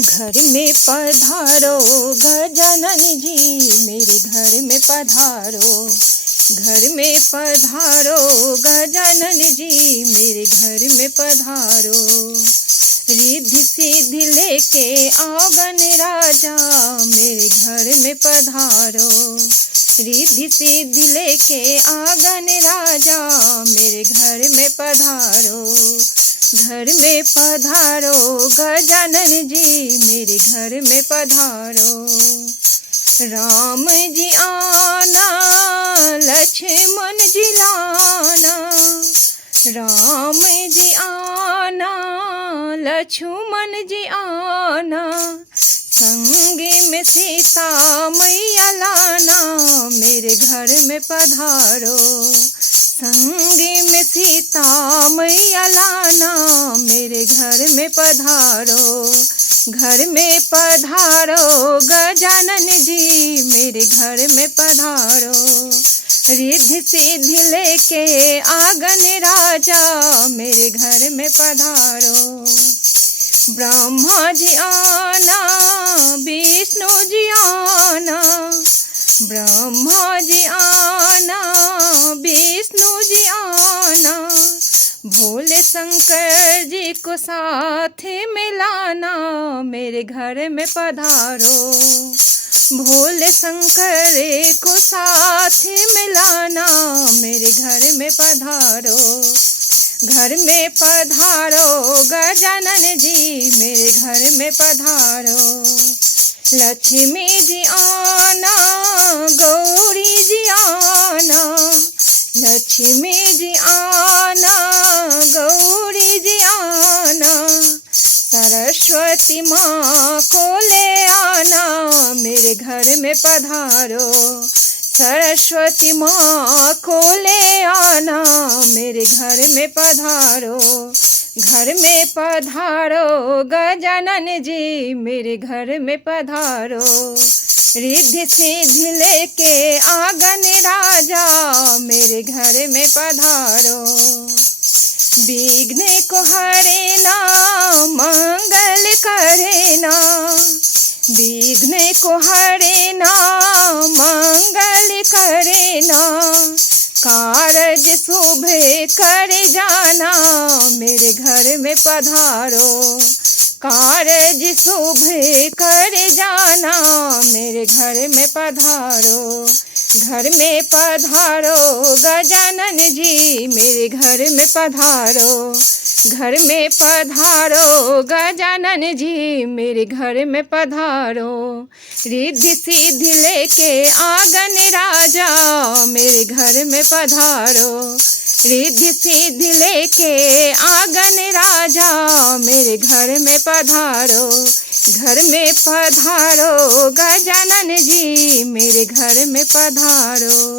घर में पधारो गजानन जी, मेरे घर में पधारो। घर में पधारो गजानन जी, मेरे घर में पधारो। रिद्धि सिद्धि लेके आओ गणराजा, मेरे घर में पधारो। रिद्धि सिद्धि लेके आ गणराजा, मेरे घर में पधारो। घर में पधारो गजानन जी, मेरे घर में पधारो। राम जी आना, लक्ष्मण जी लाना। राम जी आना, लक्ष्मण जी आना। संगे में सीता मैया लाना, मेरे घर में पधारो। संगे में सीता मैया लाना, मेरे घर में पधारो। घर में पधारो गजानन जी, मेरे घर में पधारो। रिद्धि सिद्धि लेके आ गणराजा, मेरे घर में पधारो। ब्रह्मा जी आना, विष्णु जी आना। ब्रह्मा जी आना, विष्णु जी आना। भोले शंकर जी को साथ मिलाना, मेरे घर में पधारो। भोले शंकर को साथ मिलाना, मेरे घर में पधारो। घर में पधारो गजानन जी, मेरे घर में पधारो। लक्ष्मी जी आना, गौरी जी आना। लक्ष्मी जी आना, गौरी जी आना। सरस्वती माँ को ले आना, मेरे घर में पधारो। सरस्वती माँ को ले आना, मेरे घर में पधारो। घर में पधारो गजानन जी, मेरे घर में पधारो। रिद्धि सिद्धि लेके आ गणराजा, मेरे घर में पधारो। विघ्न को हरे ना, मंगल करे ना। विघ्न को हरे ना, मंगल करे ना। कारज शुभ करे जाना, मेरे घर में पधारो। कारज शुभ करे जाना, मेरे घर में पधारो। घर में पधारो गजानन जी, मेरे घर में पधारो। घर में पधारो गजानन जी, मेरे घर में पधारो। रिद्धि सिद्धि लेके आ गणराजा, मेरे घर में पधारो। रिद्धि सिद्धि लेके आ गणराजा, मेरे घर में पधारो। घर में पधारो गजानन जी, मेरे घर में पधारो।